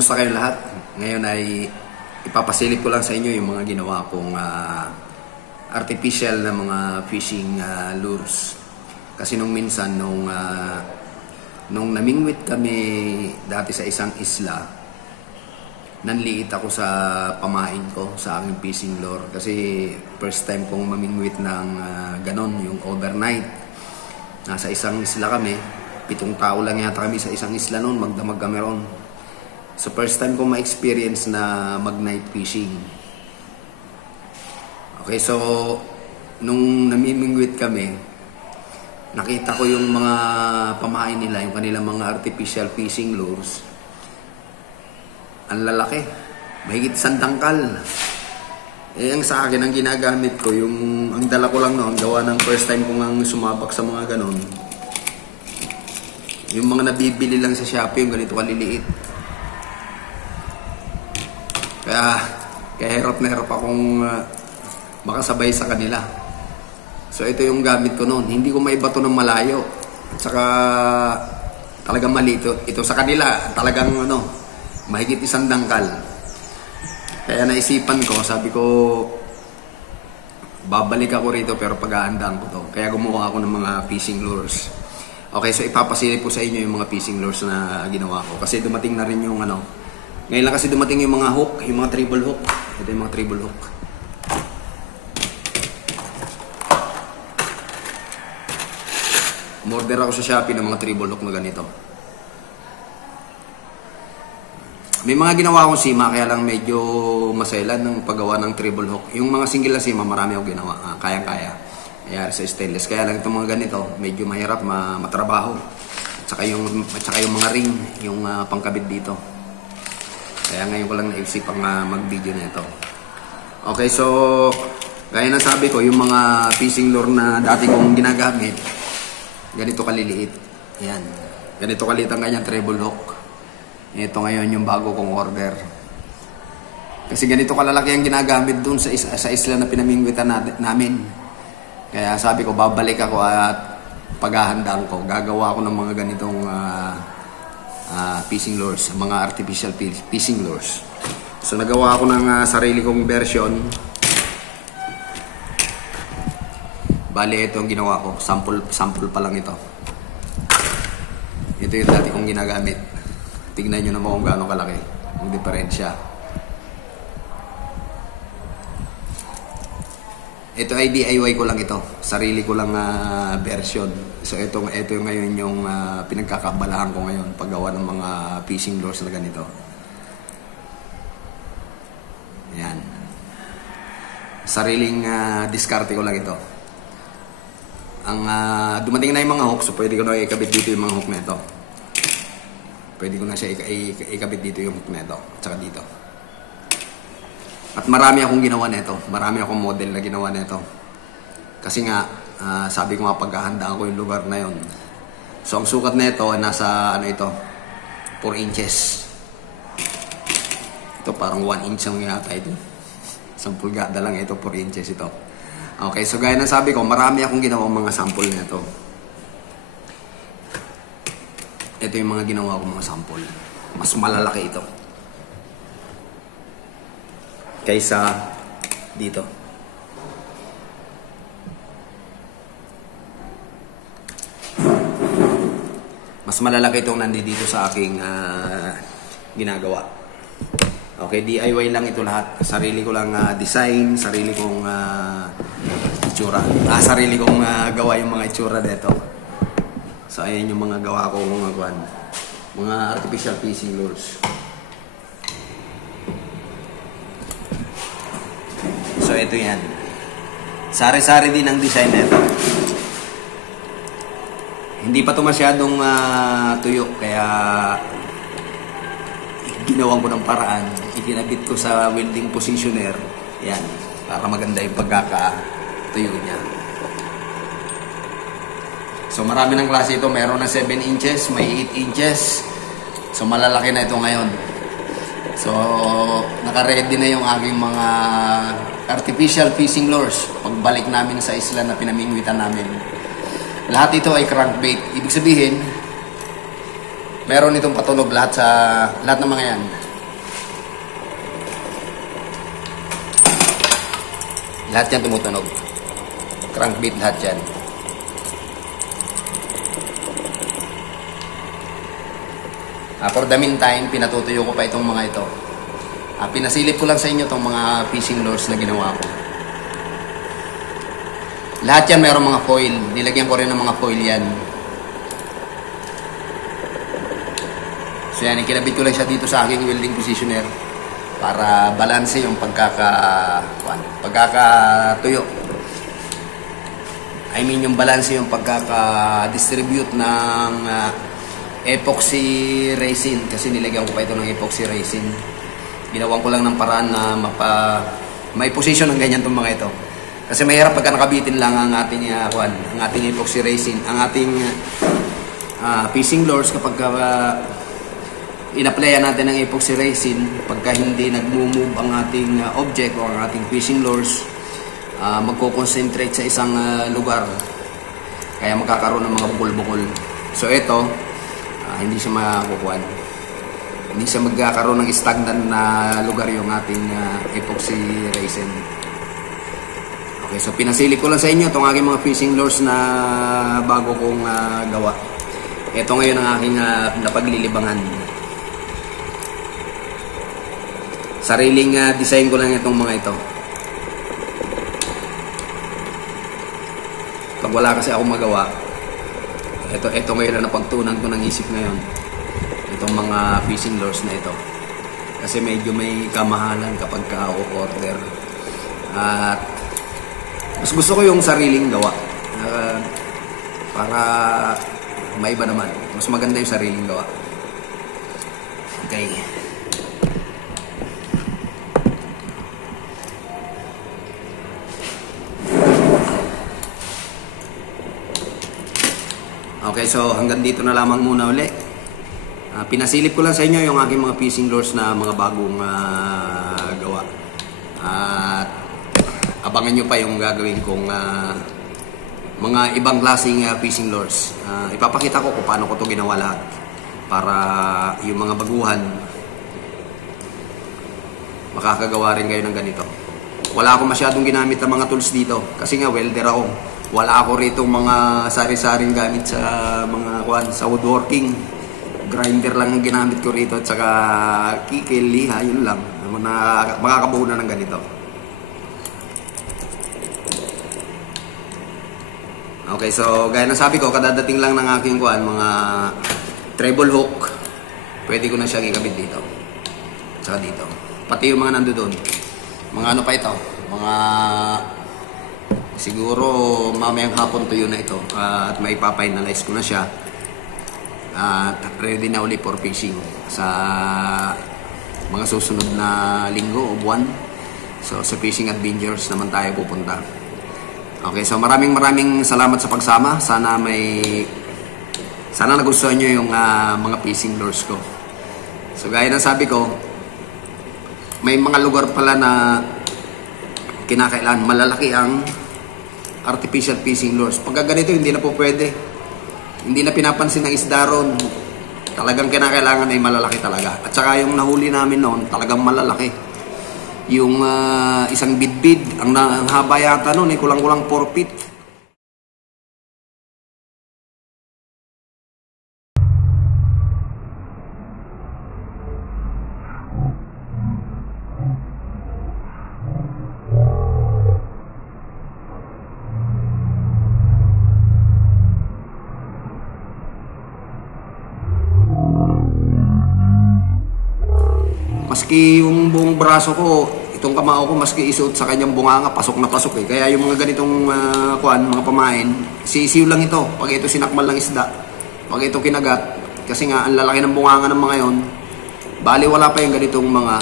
Kumusta kayong lahat? Ngayon ay ipapasilip ko lang sa inyo yung mga ginawa kong artificial na mga fishing lures. Kasi nung minsan, nung namingwit kami dati sa isang isla, nanliit ako sa pamain ko, sa aking fishing lure. Kasi first time kong mamingwit ng ganon, yung overnight. Nasa isang isla kami, 7 tao lang yata kami sa isang isla noon, magdamag kami ron. So first time ko ma-experience na mag-night fishing. Okay, so nung namimingwit kami, nakita ko yung mga pamain nila, yung kanilang mga artificial fishing lures. Ang lalaki, mahigit 1 dangkal. Ang sa akin, ang ginagamit ko, ang dala ko lang noon, gawa ng first time ko nga sumabak sa mga ganon. Yung mga nabibili lang sa Shopee, yung ganito kaliliit. Kaya hirap na hirap akong makasabay sa kanila. So ito yung gamit ko noon. Hindi ko maibato ng malayo. At saka talagang mali ito. Ito sa kanila talagang mahigit 1 dangkal. Kaya naisipan ko, sabi ko babalik ako rito pero pag-aandaan ko to. Kaya gumawa ako ng mga fishing lures. Okay, so ipapasilip ko sa inyo yung mga fishing lures na ginawa ko. Kasi dumating na rin yung ngayon lang kasi dumating yung mga hook, yung mga treble hook. Ito yung mga treble hook. Umorder ako sa Shopee ng mga treble hook na ganito. May mga ginawa akong sima, kaya lang medyo maselan ng paggawa ng treble hook. Yung mga single na sima, marami ako ginawa. Kayang-kaya. Ayan, sa stainless. Kaya lang itong mga ganito, medyo mahirap, matrabaho. At saka yung mga ring, yung pangkabit dito. Kaya ngayon ko lang naisipang mag-video na ito. Okay, so gaya na sabi ko, yung mga fishing lure na dati kong ginagamit, ganito kaliliit. Yan. Ganito kaliit ang kanyang treble hook. Ito ngayon yung bago kong order. Kasi ganito kalalaki ang ginagamit dun sa isla na pinamingwitan namin. Kaya sabi ko, babalik ako at paghahandaan ko. Gagawa ako ng mga ganitong fishing lures, mga artificial fishing lures. So nagawa ako ng sarili kong version. Bali, ito ang ginawa ko. Sample pa lang ito. Ito yung dati kong ginagamit. Tignan nyo naman kung gaano kalaki ang diferensya. Ito ay DIY ko lang ito. Sarili ko lang version. So ito yung ngayon yung pinagkakabalahan ko ngayon paggawa ng mga fishing lures na ganito. Yan. Sariling diskarte ko lang ito. Ang dumating na yung mga hook, so pwede ko na ikabit dito yung mga hook na ito. Pwede ko na siya ikabit dito yung hook na ito. At saka dito. At marami akong ginawa nito. Marami akong model na ginawa nito. Kasi nga, sabi ko nga paghahandaan ko yung lugar na yon. So ang sukat nito nasa 4 inches. Ito parang 1 inch ang yata ito. 10 pulgada lang ito, 4 inches ito. Okay, so gaya na sabi ko, marami akong ginawang mga sample nito. Ito yung mga ginawa ko mga sample. Mas malalaki ito kaysa dito. Mas malalaki itong nandito sa aking ginagawa. Okay, DIY lang ito lahat. Sarili ko lang design, sarili kong itsura. Sarili kong gawa yung mga itsura dito. So ayan yung mga gawa ko, mga artificial fishing lures. So ito yan. Sari-sari din ang design nito. Hindi pa ito masyadong tuyo, kaya ginawan ko ng paraan. Ikinabit ko sa welding positioner. Yan, para maganda yung pagkakatuyo niya. So marami ng klase ito. Meron na 7 inches, may 8 inches. So malalaki na ito ngayon. So naka-ready na yung aking mga artificial fishing lures pagbalik namin sa isla na pinamingwitan namin. Lahat ito ay crankbait. Ibig sabihin, meron itong patunog lahat ng mga yan. Lahat yan tumutunog. Crankbeat lahat yan. For the meantime, pinatutuyo ko pa itong mga ito. Pinasilip ko lang sa inyo itong mga fishing lures na ginawa ko. Lahat yan mayroong mga foil. Nilagyan ko rin ng mga foil yan. So yan, kinabit ko lang siya dito sa aking welding positioner para balanse yung pagkakatuyo. I mean yung balanse yung pagkaka-distribute ng epoxy resin, kasi nilagyan ko pa ito ng epoxy resin. Ginawan ko lang ng paraan na may position ng ganyan itong mga ito. Kasi mahirap pagka nakabitin lang ang ating epoxy resin, ang ating fishing lures kapag in-applyan natin ng epoxy resin, pagka hindi nag-move ang ating object o ang ating fishing lures, magko-concentrate sa isang lugar. Kaya magkakaroon ng mga bukol-bukol. So ito, hindi siya makukuhan. Hindi siya magkakaroon ng stagnant na lugar yung ating epoxy resin. Okay, so pinasilip ko lang sa inyo itong aking mga fishing lures na bago kong gawa. Ito ngayon ang aking napaglilibangan. Sariling design ko lang itong mga ito. Pag wala kasi ako magawa, ito ngayon na napagtunan ko ng isip ngayon. Itong mga fishing lures na ito. Kasi medyo may kamahalan kapag ka-order. At mas gusto ko yung sariling gawa. Para may iba naman. Mas maganda yung sariling gawa. Okay. Okay, so hanggang dito na lamang muna uli. Pinasilip ko lang sa inyo yung aking mga fishing lures na mga bagong gawa. At abangan nyo pa yung gagawin kong mga ibang klaseng fishing lures. Ipapakita ko kung paano ko ito ginawa lahat para yung mga baguhan makakagawa rin kayo ng ganito. Wala ako masyadong ginamit ng mga tools dito kasi nga welder ako. Wala ako rito mga sari-saring gamit sa mga sa woodworking. Grinder lang ang ginamit ko rito at saka kikil, liha, yun lang. Makakabuo na ng ganito. Okay, so gaya ng sabi ko, kadadating lang ng aking mga treble hook. Pwede ko na siyang ikabit dito. At saka dito. Pati yung mga nando doon. Mga ano pa ito? Mga siguro mamayang hapon tuyo na ito at may pa-finalize ko na siya at ready na uli for fishing sa mga susunod na linggo o buwan. So sa fishing adventures naman tayo pupunta. Okay, so maraming salamat sa pagsama. Sana nagustuhan nyo yung mga fishing lures ko. So gaya ng sabi ko, may mga lugar pala na kinakailangan malalaki ang artificial fishing lures. Pagka ganito, hindi na po pwede. Hindi na pinapansin ng isda ron. Talagang kinakailangan ay malalaki talaga. At saka yung nahuli namin noon, talagang malalaki. Yung isang bidbid, ang haba yata noon, kulang-kulang 4 feet. Maski yung buong braso ko, itong kamao ko, maski isuot sa kanyang bunganga, pasok na pasok eh. Kaya yung mga ganitong mga pamain, sisiw lang ito. Pag ito sinakmal ng isda, pag ito kinagat, kasi nga ang lalaki ng bunganga ng mga yon, bali wala pa yung ganitong mga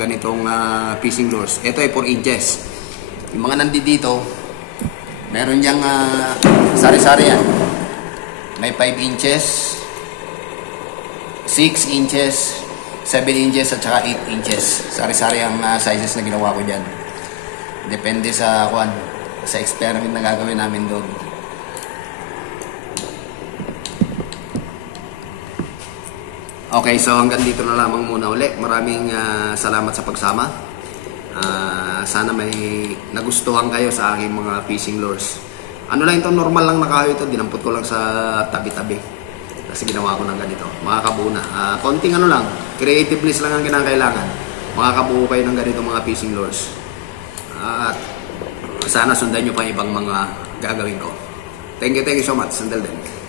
ganitong fishing lures. Ito ay 4 inches. Yung mga nandito, meron diyang sari-sari yan. May 5 inches, 6 inches, 7 inches at saka 8 inches. Sari-sari ang sizes na ginawa ko dyan. Depende sa sa experiment na gagawin namin doon. Okay, so hanggang dito na lamang muna uli. Maraming salamat sa pagsama. Sana may nagustuhan kayo sa aking mga fishing lures. Ano lang ito, normal lang na kahoy ito. Dinampot ko lang sa tabi-tabi. Kasi ginawa ko ng ganito. Makakabuo na. Konting ano lang, creativeness lang ang kinakailangan. Makakabuo kayo ng ganito mga fishing lures. At sana sundan nyo pa ibang mga gagawin ko. Thank you so much. Until then.